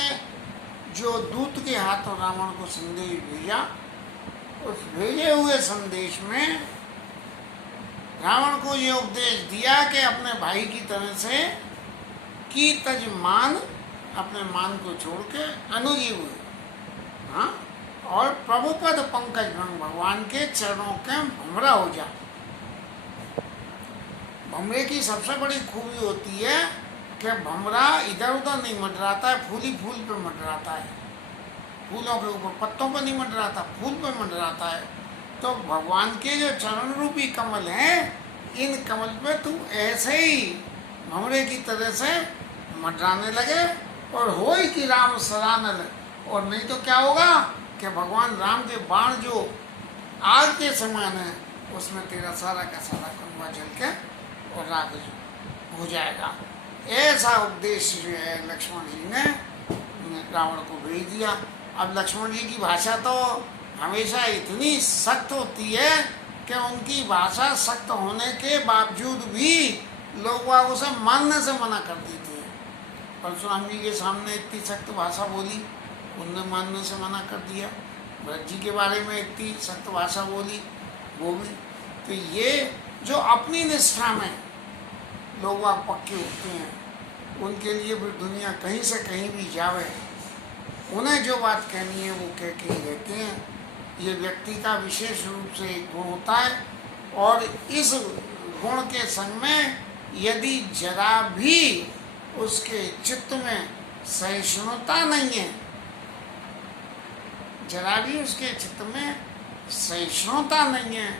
ने जो दूत के हाथों रावण को संदेश भेजा, उस भेजे हुए संदेश में रावण को ये उपदेश दिया कि अपने भाई की तरह से की तज मान, अपने मान को छोड़ के अनुजीव हुए, हाँ, और प्रभुपद पंकज भंग, भगवान के चरणों के भमरा हो जा। भमरे की सबसे बड़ी खूबी होती है कि भमरा इधर उधर नहीं मंडराता है, फूल ही फूल पे मंडराता है, फूलों के ऊपर, पत्तों पर नहीं मंडराता, फूल पे मंडराता है। तो भगवान के जो चरण रूपी कमल हैं, इन कमल पे तू ऐसे ही भमरे की तरह से मंडराने लगे और हो ही कि राम सरानल, और नहीं तो क्या होगा कि भगवान राम के बाण जो आग के समान है, उसमें तेरा सारा का सारा कुंभा जल के और राग हो जाएगा। ऐसा उपदेश जो है लक्ष्मण जी ने रावण को भेज दिया। अब लक्ष्मण जी की भाषा तो हमेशा इतनी सख्त होती है कि उनकी भाषा सख्त होने के बावजूद भी लोग उसे मानने से मना कर देते हैं। परशुराम जी के सामने इतनी सख्त भाषा बोली, उनने मानने से मना कर दिया। भरत जी के बारे में इतनी सख्त भाषा बोली, वो भी। तो ये जो अपनी निष्ठा में लोग पक्के होते हैं, उनके लिए भी दुनिया कहीं से कहीं भी जावे, उन्हें जो बात कहनी है वो कह के ही रहते हैं। ये व्यक्ति का विशेष रूप से एक गुण होता है, और इस गुण के संग में यदि जरा भी उसके चित्त में सहिष्णुता नहीं है, जरा भी उसके चित्त में सहिष्णुता नहीं है,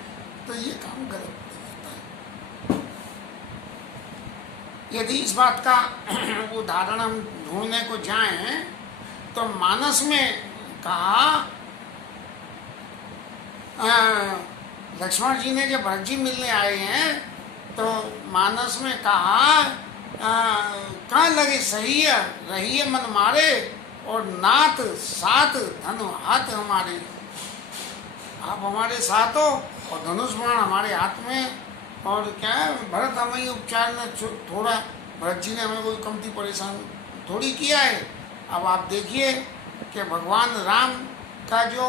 तो ये काम गलत होता है। यदि इस बात का उदाहरण हम ढूंढने को जाएं तो मानस में कहा, लक्ष्मण जी ने जब भरत जी मिलने आए हैं तो मानस में कहा, कहाँ लगे सही है रही है मन मारे, और नाथ साथ धनु हाथ हमारे, आप हमारे साथ हो और धनुष बाण हमारे हाथ में। और क्या है, भरत हमें उपचार ने थोड़ा, भरत जी ने हमें कोई कमती परेशान थोड़ी किया है। अब आप देखिए कि भगवान राम का जो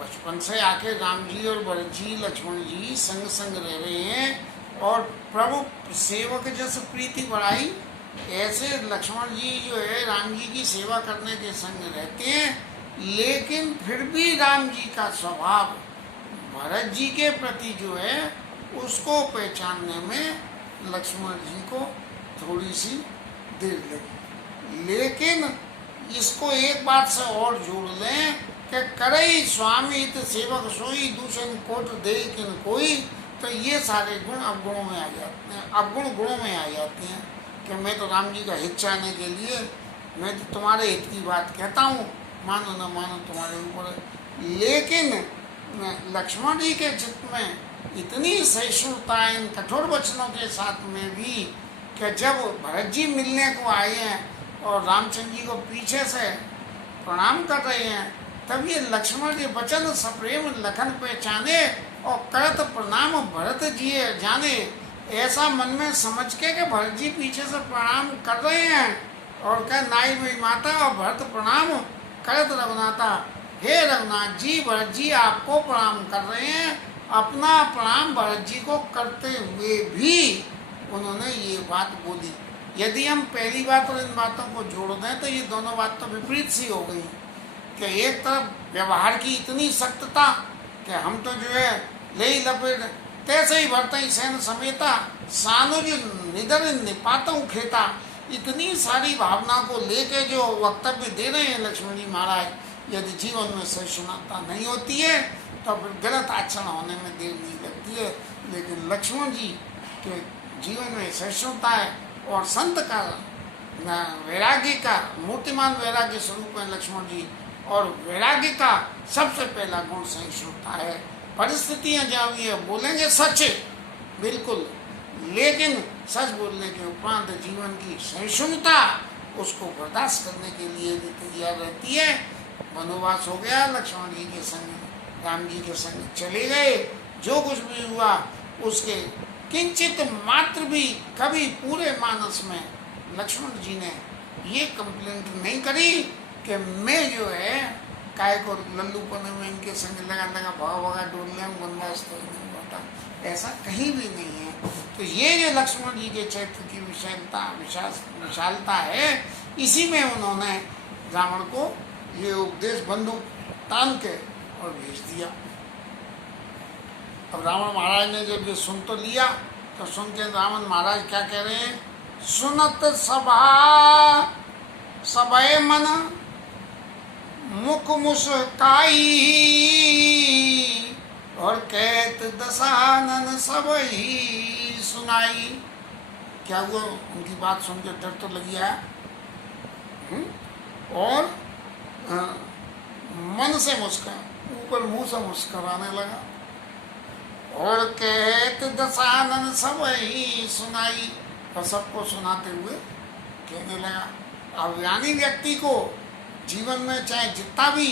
बचपन से आके राम जी और भरत जी लक्ष्मण जी संग संग रह रहे हैं और प्रभु सेवक जैसे प्रीति बढ़ाई, ऐसे लक्ष्मण जी जो है राम जी की सेवा करने के संग रहते हैं। लेकिन फिर भी राम जी का स्वभाव भरत जी के प्रति जो है उसको पहचानने में लक्ष्मण जी को थोड़ी सी देर लगी। लेकिन इसको एक बात से और जोड़ लें कि करई स्वामी हित सेवक सोई, दूषण कोट दे किन कोई। तो ये सारे गुण अवगुणों में आ जाते हैं, अवगुण गुणों में आ जाते हैं कि मैं तो राम जी का हित चाहने के लिए मैं तो तुम्हारे हित की बात कहता हूँ, मानो न मानो तुम्हारे ऊपर है। लेकिन लक्ष्मण जी के चित्त में इतनी सहिष्णुता इन कठोर वचनों के साथ में भी कि जब भरत जी मिलने को आए हैं और रामचंद्र जी को पीछे से प्रणाम कर रहे हैं, तब ये लक्ष्मण जी वचन सप्रेम लखन पहचाने और करत प्रणाम भरत जी जाने, ऐसा मन में समझ के कि भरत जी पीछे से प्रणाम कर रहे हैं और कह नाई में माता और भरत प्रणाम करत रघुनाथा, हे रघुनाथ जी भरत जी आपको प्रणाम कर रहे हैं। अपना प्रणाम भरत जी को करते हुए भी उन्होंने ये बात बोली। यदि हम पहली बात और इन बातों को जोड़ दें तो ये दोनों बात तो विपरीत सी हो गई कि एक तरफ व्यवहार की इतनी सख्तता कि हम तो जो है ले लपेट तैसे ही भरते ही सैन समेता, सानुज निधर निपातों खेता, इतनी सारी भावना को लेके जो वक्तव्य दे रहे हैं लक्ष्मण जी महाराज, यदि जीवन में सहिष्णुता नहीं होती है तो फिर गलत आचरण होने में देर नहीं लगती है। लेकिन लक्ष्मण जी के जीवन में सहिष्णुता है और संत का वैराग्य का मूर्तिमान वैराग्य स्वरूप है लक्ष्मण जी, और वैराग्य का सबसे पहला गुण सहिष्णुता है। परिस्थितियां जहाँ भी है बोलेंगे सच बिल्कुल, लेकिन सच बोलने के उपरांत जीवन की सहिष्णुता उसको बर्दाश्त करने के लिए भी तैयार रहती है। वनवास हो गया, लक्ष्मण जी के संग राम जी के संग चले गए, जो कुछ भी हुआ उसके किंचित मात्र भी कभी पूरे मानस में लक्ष्मण जी ने ये कंप्लेंट नहीं करी कि मैं जो है काय को लल्लूपने में इनके संग लगा लगा भगा भगा डोलने में बंदास्त नहीं होता, ऐसा कहीं भी नहीं है। तो ये जो लक्ष्मण जी के चरित्र की विशालता है, इसी में उन्होंने रावण को ये उपदेश बंदूक तान के और भेज दिया। अब रावण महाराज ने जब ये सुन तो लिया, तो सुन के रावण महाराज क्या कह रहे हैं, सुनत सभा सबय मन मुख मुस्काई और कहत दशानन सब ही सुनाई। क्या हुआ, उनकी बात सुन के डर तो लग गया और मन से ऊपर मुंह से मुस्कुराने लगा और कहत दशानन सब ही सुनाई, और सबको सुनाते हुए कहने लगा। अब ज्ञानी व्यक्ति को जीवन में चाहे जितना भी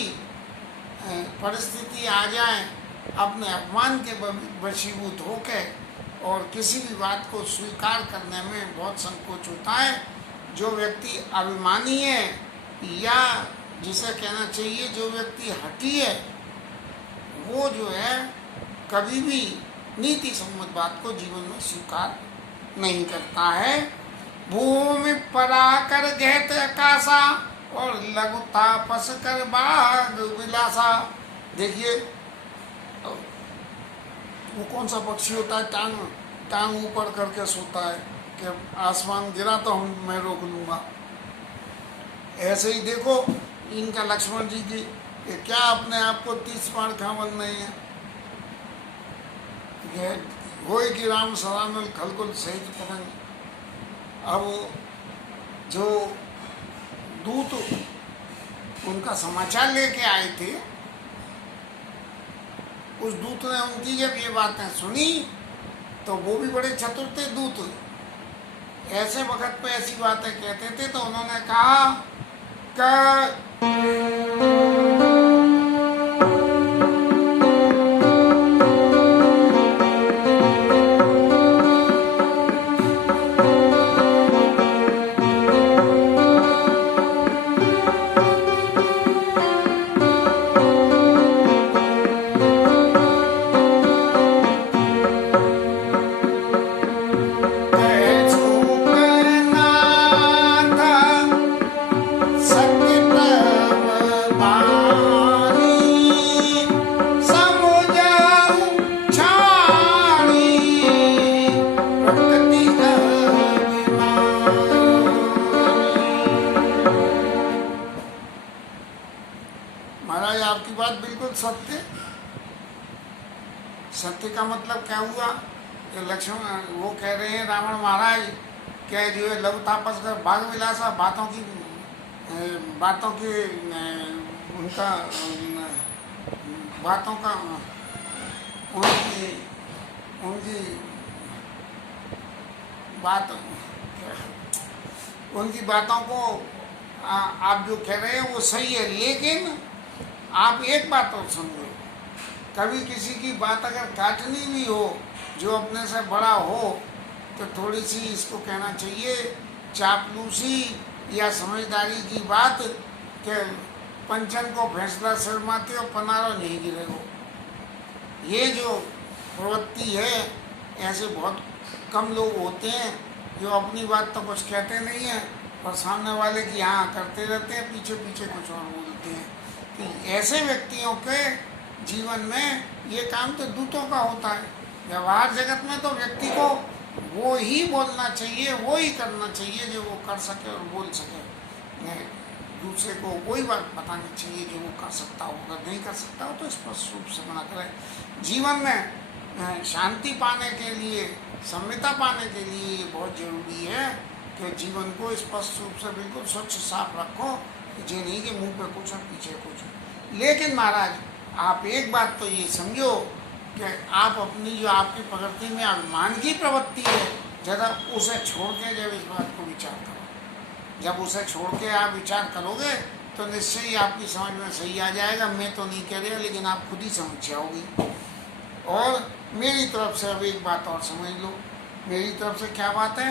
परिस्थिति आ जाए, अपने अपमान के वशीभूत होकर और किसी भी बात को स्वीकार करने में बहुत संकोच होता है। जो व्यक्ति अभिमानी है, या जिसे कहना चाहिए जो व्यक्ति हठी है, वो जो है कभी भी नीति सम्मत बात को जीवन में स्वीकार नहीं करता है। भूमि पराकर गहत आकाशा और लघु तापस कर बाग विलासा। देखिए वो कौन सा पक्षी होता है, टांग ऊपर करके सोता है कि आसमान गिरा तो मैं रोक लूँगा। ऐसे ही देखो इनका लक्ष्मण जी की, क्या अपने आप को 30 बाण खावन नहीं है। होए कि राम सरानल खलकुल सहित पतंग। अब जो दूत उनका समाचार लेके आए थे, उस दूत ने उनकी जब ये बातें सुनी तो वो भी बड़े चतुर थे दूत, ऐसे वक्त पे ऐसी बातें कहते थे। तो उन्होंने कहा कि सत्य का मतलब क्या हुआ। जो लक्ष्मण वो कह रहे हैं रावण महाराज क्या जो है लघु तापस कर भाग विलासा, बातों की उनका बातों का उनकी बातों को आप जो कह रहे हैं वो सही है, लेकिन आप एक बात और समझो, कभी किसी की बात अगर काटनी भी हो जो अपने से बड़ा हो, तो थोड़ी सी इसको कहना चाहिए चापलूसी या समझदारी की बात के पंचन को फैसला शर्माते हो पनारो नहीं गिरेगो। ये जो प्रवृत्ति है, ऐसे बहुत कम लोग होते हैं जो अपनी बात तो कुछ कहते नहीं हैं और सामने वाले की हाँ करते रहते हैं, पीछे पीछे कुछ और बोलते हैं। तो ऐसे व्यक्तियों के जीवन में ये काम तो दूतों का होता है। व्यवहार जगत में तो व्यक्ति को वो ही बोलना चाहिए, वो ही करना चाहिए जो वो कर सके और बोल सके। दूसरे को वही बात बतानी चाहिए जो वो कर सकता हो, अगर नहीं कर सकता हो तो स्पष्ट रूप से मना करें। जीवन में शांति पाने के लिए, सम्यता पाने के लिए ये बहुत जरूरी है कि जीवन को स्पष्ट रूप से बिल्कुल स्वच्छ साफ रखो, ये नहीं कि मुंह पे कुछ और पीछे कुछ। लेकिन महाराज आप एक बात तो ये समझो कि आप अपनी जो आपकी प्रकृति में अभिमान की प्रवृत्ति है, ज़रा उसे छोड़ के जब इस बात को विचार करो। जब उसे छोड़ के आप विचार करोगे तो निश्चय ही आपकी समझ में सही आ जाएगा। मैं तो नहीं कह रहा, लेकिन आप खुद ही समझ जाओगी। और मेरी तरफ से अब एक बात और समझ लो। मेरी तरफ से क्या बात है?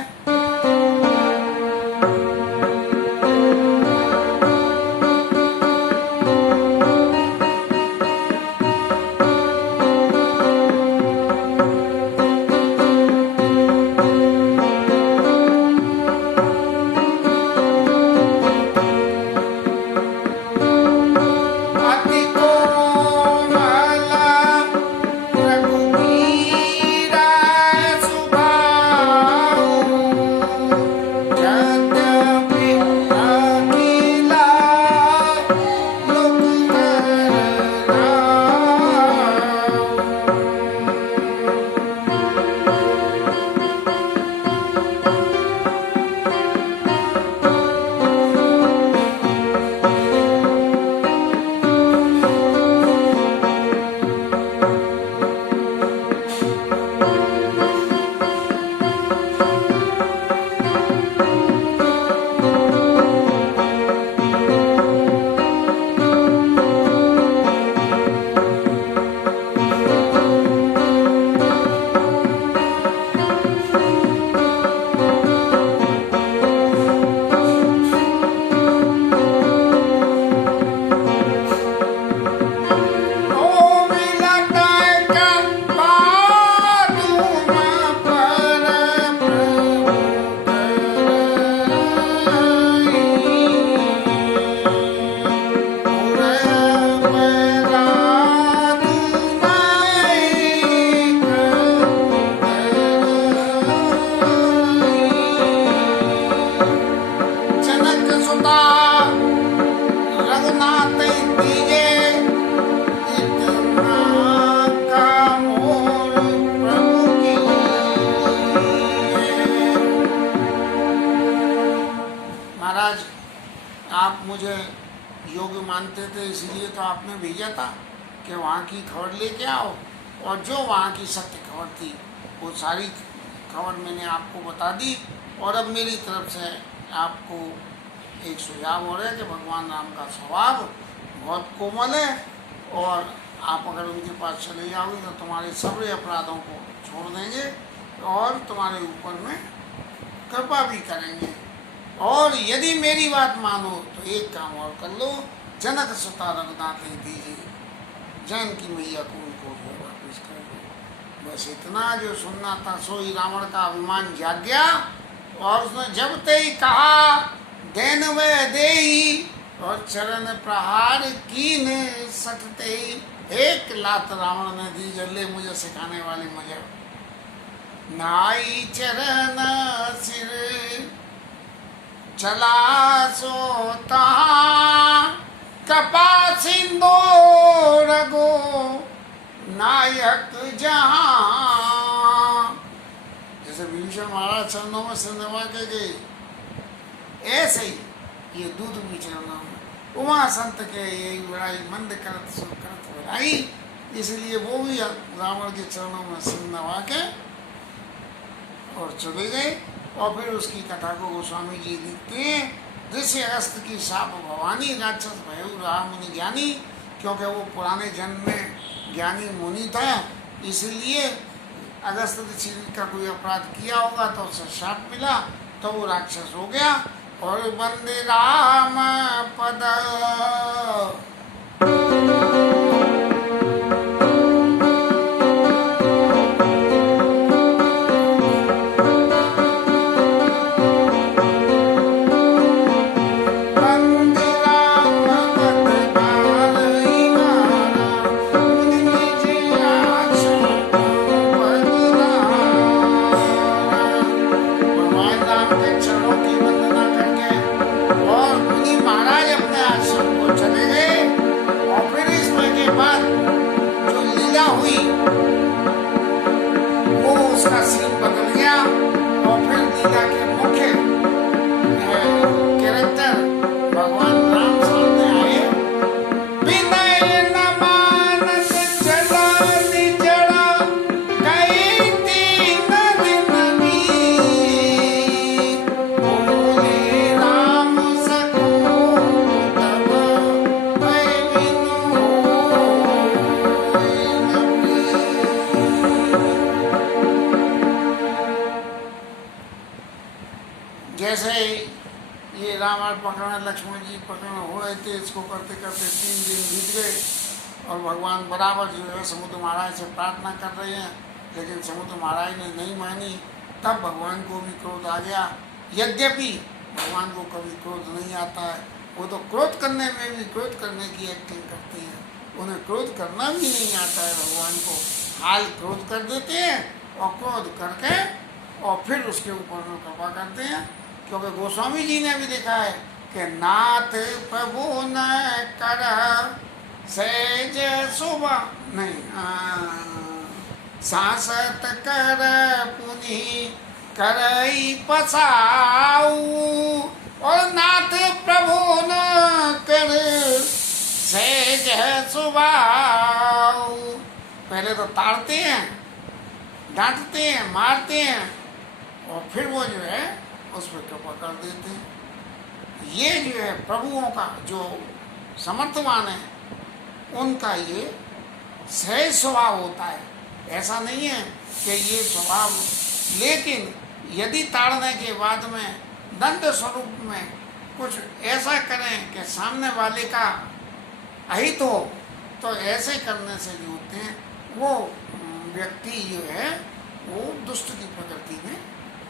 रघुनाथ दीजे इतना का मोर प्रभु की। महाराज आप मुझे योग्य मानते थे, इसलिए तो आपने भेजा था कि वहाँ की खबर लेके आओ, और जो वहाँ की सत्य खबर थी वो सारी खबर मैंने आपको बता दी। और अब मेरी तरफ से आपको एक सुझाव हो रहा है कि भगवान राम का स्वभाव बहुत कोमल है, और आप अगर उनके पास चले जाओगे तो तुम्हारे सभी अपराधों को छोड़ देंगे और तुम्हारे ऊपर में कृपा भी करेंगे। और यदि मेरी बात मानो तो एक काम और कर लो, जनक सुता रघुनाथ दीजिए, जानकी मैया को उनको वापिस कर दो। बस इतना जो सुनना था, सो ही रावण का अभिमान जाग गया, और उसने जब ते ही कहा देन व देई, और चरण प्रहार कीन सटते ही, एक लात रावण ने दी, जल्ले मुझे सिखाने वाली मुझे। नाई चरण सिर चला सोता, कपा सिंधो रगो नायक जहां। जैसे विभीषण महाराज चरणों में सिर नवा के गए, ऐसे ही ये दूध भी चरणों में उमा संत के यही बड़ाई मंद करत सो करत बड़ाई, इसलिए वो भी रावण के चरणों में सिर नवा के और चले गए। और फिर उसकी कथा को गोस्वामी जी लिखते हैं, ऋषि अगस्त की शाप भवानी, राक्षस भयु रहा मुनि ज्ञानी, क्योंकि वो पुराने जन्म में ज्ञानी मुनि था, इसलिए अगस्त ऋषि का कोई अपराध किया होगा तो उसे शाप मिला, तो वो राक्षस हो गया। और वंदे राम पद जैसे ये रावण पकड़ना, लक्ष्मण जी पकड़ना हो रहे थे, इसको करते करते 3 दिन बीत गए, और भगवान बराबर जो है समुद्र महाराज से प्रार्थना कर रहे हैं, लेकिन समुद्र महाराज ने नहीं मानी। तब भगवान को भी क्रोध आ गया। यद्यपि भगवान को कभी क्रोध नहीं आता है, वो तो क्रोध करने में भी क्रोध करने की एक्टिंग करते हैं, उन्हें क्रोध करना भी नहीं आता है भगवान को। हाल क्रोध कर देते हैं और क्रोध करके और फिर उसके ऊपर में कृपा करते हैं, क्योंकि गोस्वामी जी ने भी लिखा है कि नाथ प्रभु न कर सहज सुबह नहीं, सांसत कर पुनि करई पसाऊ, और नाथ प्रभु न कर सहज सुबाऊ। पहले तो ताड़ते हैं, डांटते हैं, मारते हैं, और फिर वो जो है उस पर कृपा कर देते हैं। ये जो है प्रभुओं का जो समर्थवान है, उनका ये सहज स्वभाव होता है। ऐसा नहीं है कि ये स्वभाव, लेकिन यदि ताड़ने के बाद में दंड स्वरूप में कुछ ऐसा करें कि सामने वाले का अहित हो, तो ऐसे करने से जो होते हैं वो व्यक्ति जो है वो दुष्ट की प्रकृति में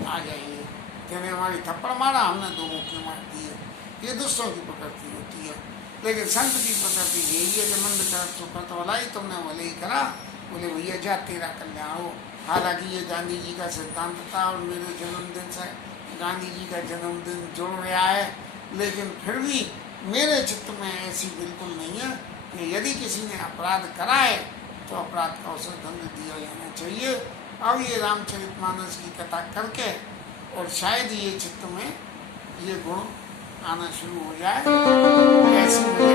आ जाएंगे। कहने हमारी थप्पड़ मारा, हमने 2 मुक्के मार दिए, ये दुष्टों की प्रकृति होती है। लेकिन संत की प्रकृति यही है कि मंद कर तो करत भलाई, तुमने भले ही करा, बोले भैया जा तेरा कल्याण हो। हालांकि ये गांधी जी का सिद्धांत था और मेरे जन्मदिन से गांधी जी का जन्मदिन जुड़ गया है, लेकिन फिर भी मेरे चित्त में ऐसी बिल्कुल नहीं है कि यदि किसी ने अपराध करा है तो अपराध का उसे दंड दिया जाना चाहिए। अब ये रामचरितमानस की कथा करके और शायद ये चित्त में ये गुण आना शुरू हो जाए। ऐसे बोले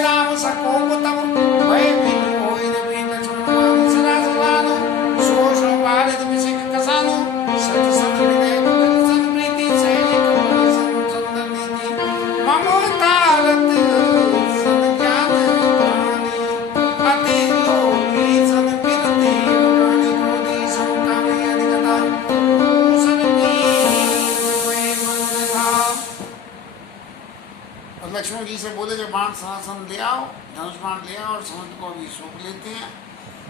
राम सकोप तब भय बिनु होय न बिन लक्ष्मण सरा सरानो सोष भारत विषय कसानो सत सत विनय कुटिल सन प्रीति सहज कमल सन सुंदर नीति ममता रत सन ज्ञान कहानी अति लोभी सन बिरते बखानी क्रोधी सम कामे अधिकता सन वीर मन था। और लक्ष्मण जी से बोले कि बाण शासन ले आओ, धनुष बाण ले आओ और समुद्र को भी सूख लेते हैं।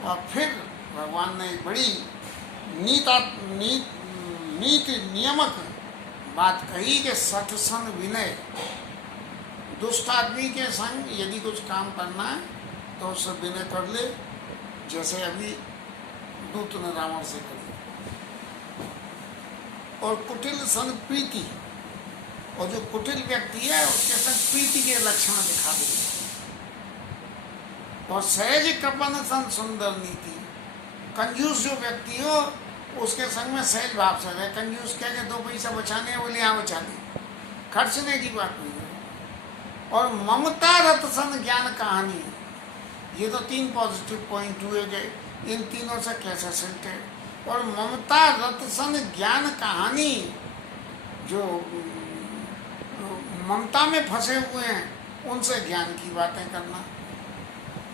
और फिर भगवान ने एक बड़ी नीति नियमक बात कही कि सठसन विनय। दुष्ट आदमी के संग यदि कुछ काम करना है तो उससे विनय कर ले, जैसे अभी दूत ने रावण से करी। और कुटिल सन प्रीति, और जो कुटिल व्यक्ति है उसके संग प्रीति के लक्षण दिखा दे। और सहज कपन सन सुंदर नीति, कंजूस जो व्यक्ति हो उसके संग में सहज भाव से रहे। कंजूस क्या कि 2 पैसा बचाने बोले यहाँ बचा ले, खर्चने की बात नहीं है। और ममता रत सन ज्ञान कहानी, ये तो 3 पॉजिटिव पॉइंट हुए गए, इन तीनों से कैसे सिलते। और ममता रत सन ज्ञान कहानी, जो ममता में फंसे हुए हैं उनसे ज्ञान की बातें करना।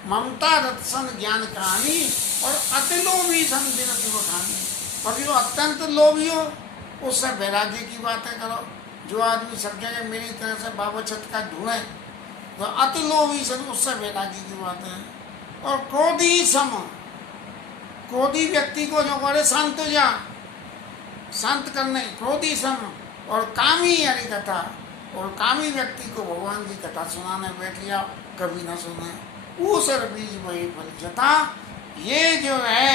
ममता रत्सन ज्ञान कहानी और अति लोभी सन विनति बखानी, और जो अत्यंत लोभी हो उससे वैराग्य की बातें करो। जो आदमी सब जगह मेरी तरह से बाबा का ढूंढे तो अति लोभी सन, उससे वैराग्य की बातें हैं। और क्रोधी सम, क्रोधी व्यक्ति को जो करे शांत हो जा, शांत करने, क्रोधी सम। और कामी हरि कथा, और कामी व्यक्ति को भगवान की कथा सुनाने बैठ गया, कभी ना सुने। ऊसर बीज वही फल जता, ये जो है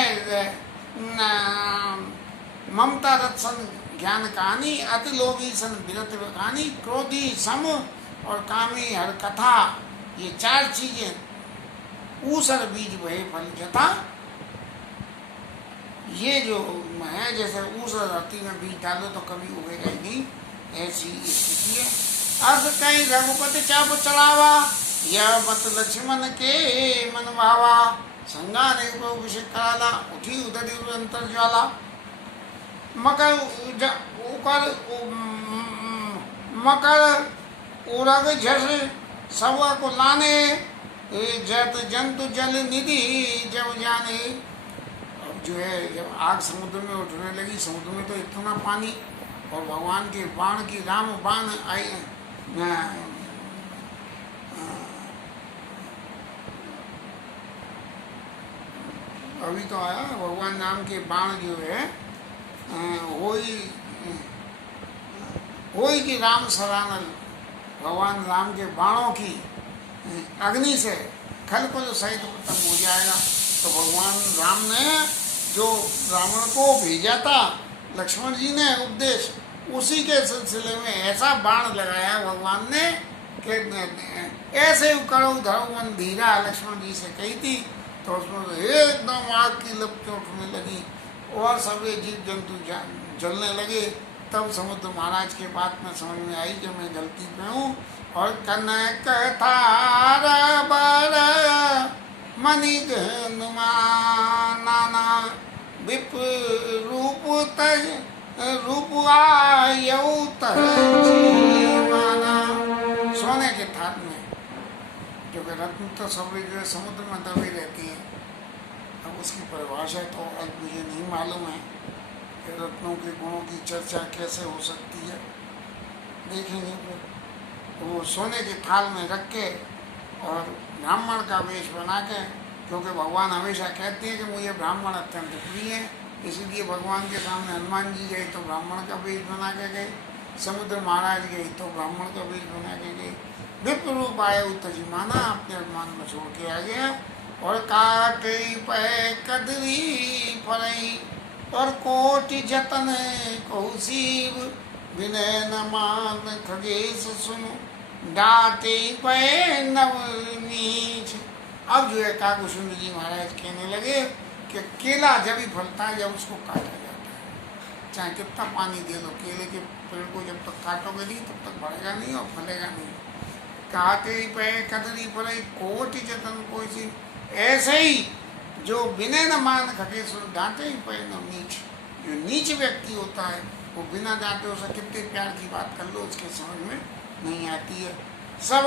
ममता रत्सन ज्ञान कहानी, अति लोभी सन विरत कहानी, क्रोधी सम और कामी हर कथा, ये 4 चीजें ऊसर बीज वही फल जता। ये जो है जैसे ऊसर धरती में बीज डालो तो कभी उगेगा ही नहीं, ऐसी स्थिति है। अर्थ कहीं रघुपति चाप चढ़ावा, यह मत लक्ष्मण के मन भावा। संगाने को विषय कराला, उठी उदरी अंतर ज्वाला। मकर उरग झस सवा को लाने, जत जंतु जल निधि जब जाने। अब जो है जब आग समुद्र में उठने लगी, समुद्र में तो इतना पानी, और भगवान के बाण की राम बाण आई, अभी तो आया भगवान राम के बाण जो है होई की राम सरानल, भगवान राम के बाणों की अग्नि से खल को जो सहित खत्म हो जाएगा। तो भगवान राम ने जो रावण को भेजा था, लक्ष्मण जी ने उपदेश, उसी के सिलसिले में ऐसा बाण लगाया भगवान ने कि ऐसे करो धरो मन धीरा, लक्ष्मण जी से कही थी। तो उसमें एकदम आग की लपटें उठने लगी और सभी जीव जंतु जलने लगे। तब समुद्र महाराज के बात में समझ में आई कि मैं गलती पे हूँ। और कनक थार बर मणिक नाना विप रूप तज रूप आयौ माना। सोने के थार में, क्योंकि रत्न तो सब समुद्र में दबे रहती है। अब उसकी परिभाषा तो अब मुझे नहीं मालूम है कि रत्नों के गुणों की चर्चा कैसे हो सकती है, देखेंगे फिर। वो सोने के थाल में रख के और ब्राह्मण का वेश बना के, क्योंकि भगवान हमेशा कहते हैं कि मुझे ब्राह्मण अत्यंत प्रिय है, इसलिए भगवान के सामने हनुमान जी गए तो ब्राह्मण का वेश बना के गए, समुद्र महाराज गए तो ब्राह्मण का वेश बना के गए। विप्र रूप आया उत्तजी माना, अपने अभिमान में छोड़ के आ गया और काटे पे कदरी फरई और कोटि जतन कौसीब विनय न मान खगेश सुनो डाटे पे नवनीच। अब जो है काकू सुंदर जी महाराज कहने लगे कि केला जब ही फलता है जब उसको काटा जाता है, चाहे कितना पानी दे दो, केले के पेड़ को जब तक काटोगे नहीं तब तक बढ़ेगा नहीं और फलेगा नहीं। काटे पे कदरी फरई कोटि जतन कोई सी, ऐसे ही जो विनय न मान खगे सुन डांटे ही पे न नीच। जो नीच व्यक्ति होता है वो बिना डांटे उसे कितने प्यार की बात कर लो उसके समझ में नहीं आती है। सब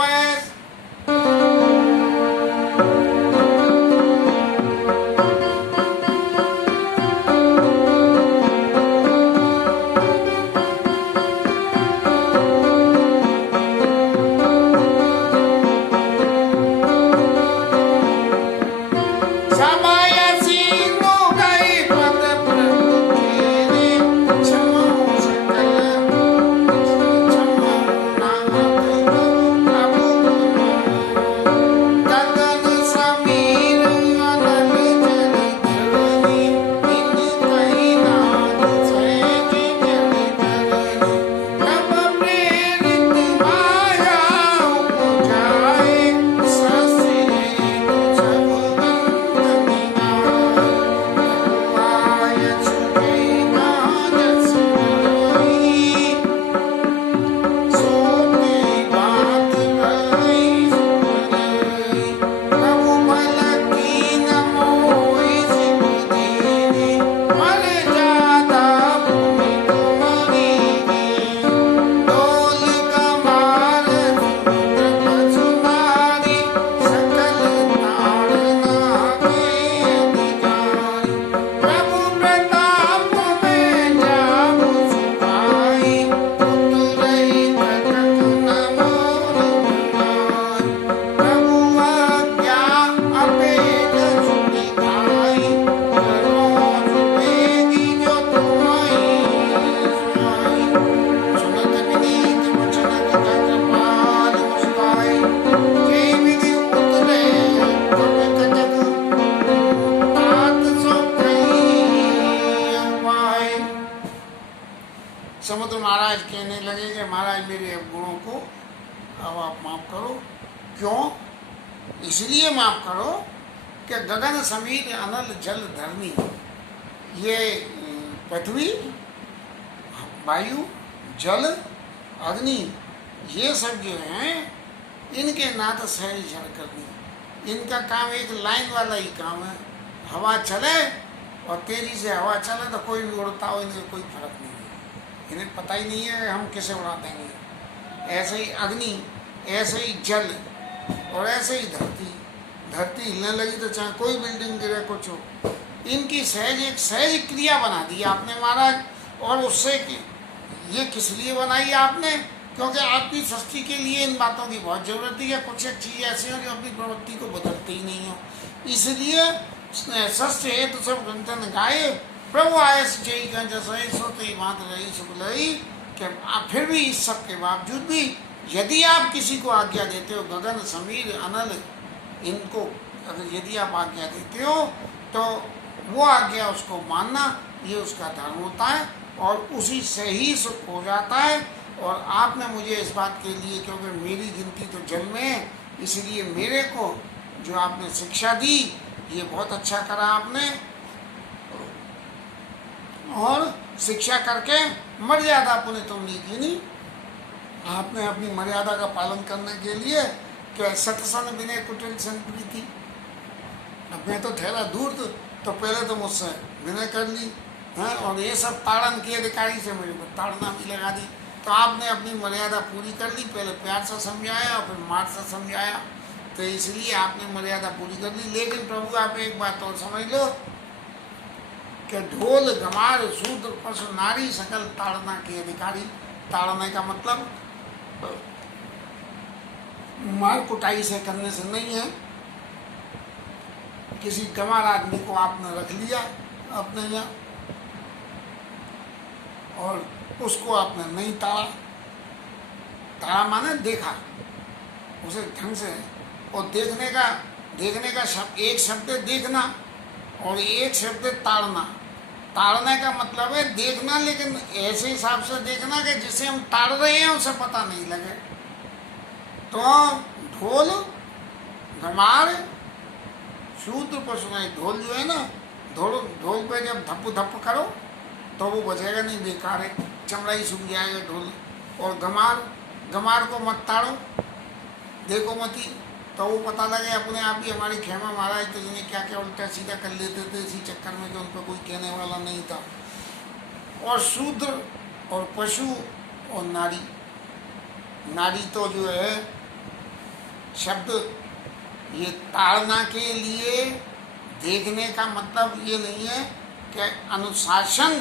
समुद्र महाराज कहने लगे कि महाराज मेरे गुणों को अब आप माफ करो। क्यों? इसलिए माफ करो कि गगन समीर अनल जल धरनी, ये पृथ्वी वायु जल अग्नि ये सब जो हैं इनके नाथ सहज जड़ करनी। इनका काम एक लाइन वाला ही काम है। हवा चले और तेजी से हवा चले तो कोई भी उड़ता हो इन्हें कोई फर्क नहीं है। इन्हें पता ही नहीं है हम किसे उड़ा देंगे। ऐसे ही अग्नि, ऐसे ही जल और ऐसे ही धरती। धरती हिलने लगी तो चाहे कोई बिल्डिंग गिरे कुछ हो, इनकी सहज एक सहज क्रिया बना दी आपने महाराज। और उससे ये किस लिए बनाई आपने? क्योंकि आपकी सृष्टि के लिए इन बातों की बहुत जरूरत है। कुछ एक चीज़ ऐसी हो जो अपनी प्रवृत्ति को बदलते ही नहीं हो, इसलिए सृष्टि हेतु सब ग्रंथन गाए प्रभु आय जय का जसई सोते बात रही सुबलई। कि आप फिर भी इस सब के बावजूद भी यदि आप किसी को आज्ञा देते हो, गगन समीर अनल इनको अगर यदि आप आज्ञा देते हो तो वो आज्ञा उसको मानना ये उसका धर्म होता है और उसी से ही सुख हो जाता है। और आपने मुझे इस बात के लिए, क्योंकि मेरी गिनती तो जल में है, इसलिए मेरे को जो आपने शिक्षा दी ये बहुत अच्छा करा आपने। और शिक्षा करके मर्यादा पुण्य तुमने की नहीं। आपने अपनी मर्यादा का पालन करने के लिए क्या सतसन विनय कुटिल संप्रीति। अब मैं तो ठहरा दूर तो पहले तो मुझसे विनय कर ली हैं और ये सब ताड़न के अधिकारी से मेरे को ताड़ना भी लगा दी। तो आपने अपनी मर्यादा पूरी कर ली, पहले प्यार से समझाया और फिर मार से समझाया, तो इसलिए आपने मर्यादा पूरी कर ली। लेकिन प्रभु आप एक बात और समझ लो कि ढोल गमार शूद्र पशु नारी सकल ताड़ना के अधिकारी। ताड़ने का मतलब मार कुटाई से करने से नहीं है। किसी गंवार आदमी को आपने रख लिया अपने यहाँ और उसको आपने नहीं ताड़ा। ताड़ा माने देखा उसे ढंग से, और देखने का देखने का शब्द, एक शब्द है देखना और एक शब्द है ताड़ना। ताड़ने का मतलब है देखना, लेकिन ऐसे हिसाब से देखना कि जिसे हम ताड़ रहे हैं उसे पता नहीं लगे। तो ढोल, घमार, शूद्र को सुनाई। ढोल जो है ना, ढोल ढोल पे जब धप्पू धप्पू करो तो वो बजेगा नहीं, बेकार है, चमड़ा ही सूख जाएगा ढोल। और घमार, घमार को मत ताड़ो, देखो मती, तो वो पता लगे अपने आप ही। हमारी खेमा महाराज तो जिन्हें क्या क्या उल्टा सीधा कर लेते थे इसी चक्कर में कि उन पर कोई कहने वाला नहीं था। और शूद्र और पशु और नारी, नारी तो जो है शब्द ये ताड़ना के लिए, देखने का मतलब ये नहीं है कि अनुशासन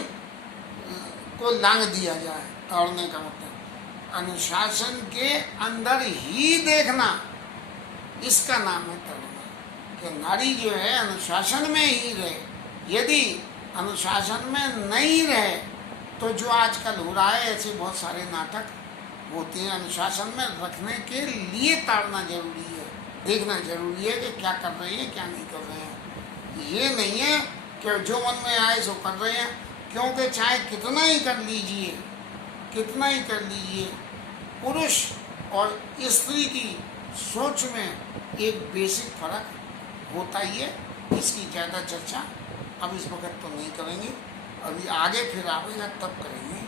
को लांग दिया जाए। ताड़ने का मतलब अनुशासन के अंदर ही देखना, इसका नाम है ताड़ना। कि नारी जो है अनुशासन में ही रहे। यदि अनुशासन में नहीं रहे तो जो आजकल हो रहा है, ऐसे बहुत सारे नाटक होते हैं। अनुशासन में रखने के लिए ताड़ना जरूरी है, देखना जरूरी है कि क्या कर रहे हैं क्या नहीं कर रहे हैं। ये नहीं है कि जो मन में आए सो कर रहे हैं, क्योंकि चाहे कितना ही कर लीजिए, कितना ही कर लीजिए, पुरुष और स्त्री की सोच में एक बेसिक फर्क होता ही है। इसकी ज़्यादा चर्चा अब इस वक्त तो नहीं करेंगे, अभी आगे फिर आवेगा तब करेंगे।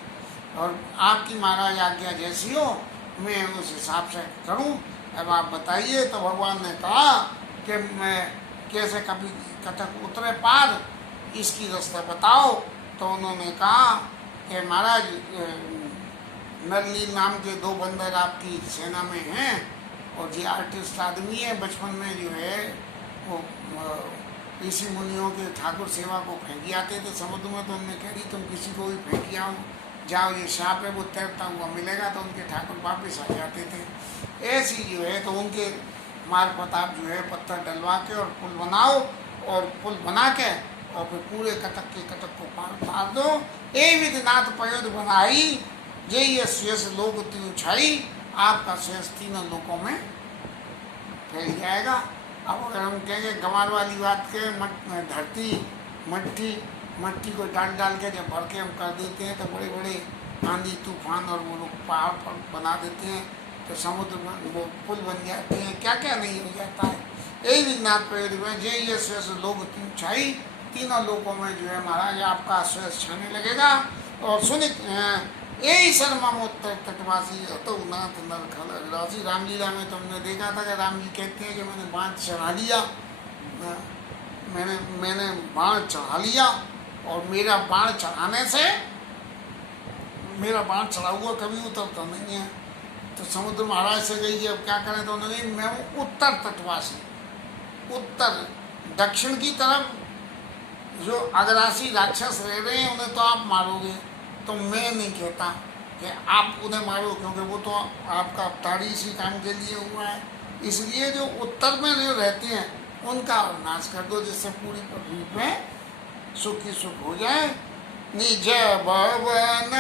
और आपकी महाराज आज्ञा जैसी हो मैं उस हिसाब से करूं। अब आप बताइए। तो भगवान ने कहा कि मैं कैसे कभी कटक उतरे पार, इसकी रास्ता बताओ। तो उन्होंने कहा कि महाराज नरली नाम के 2 बंदर आपकी सेना में हैं और ये आर्टिस्ट आदमी है। बचपन में जो है वो ऋषि मुनियों के ठाकुर सेवा को फेंकी आते थे समुद्र में। तो उन्होंने कह दी तुम किसी को भी फेंकी आओ, जाओ ये सांप है वो तैरता हुआ मिलेगा। तो उनके ठाकुर वापस आ जाते थे। ऐसी जो है तो उनके मार्फत आप जो है पत्थर डलवा के और पुल बनाओ, और पुल बना के और फिर पूरे कटक के कटक को पार दो। ए विधिनाथ पयोध बनाई, ये शेष लोग तीन छाई, आपका शेष तीनों लोगों में फैल जाएगा। अब अगर हम कहेंगे गंवार वाली बात के, धरती मट्टी को डाल डाल के जब भर के हम कर देते हैं तो बड़े बड़े आंधी तूफान और वो लोग पहाड़ पर बना देते हैं, तो समुद्र में वो पुल बन जाते हैं। क्या क्या नहीं हो जाता है। यही विघ्नाथ प्रयोग में ये शेष लोग तीन छाई, तीनों लोगों में जो है महाराज आपका शेष छाने लगेगा। और सुनित यही सर्वमोत्तर तटवासी तो नाथ नर खल राशि। रामलीला में तुमने देखा था कि राम जी कहते हैं कि मैंने बाण चढ़ा लिया, मैंने बाण चढ़ा लिया, और मेरा बाण चढ़ाने से मेरा बाण चढ़ा हुआ कभी उतरता नहीं है। तो समुद्र महाराज से गई कि अब क्या करें। तो उन्होंने कही मैं हूँ उत्तर तटवासी, उत्तर दक्षिण की तरफ जो अग्रासी राक्षस रह रहे हैं उन्हें तो आप मारोगे, तो मैं नहीं कहता कि आप उन्हें मारो, क्योंकि वो तो आपका अवतारी इसी काम के लिए हुआ है। इसलिए जो उत्तर में जो रहते हैं उनका नाश कर दो, जिससे पूरी पृथ्वी में सुख ही सुख हो जाए। निज भवन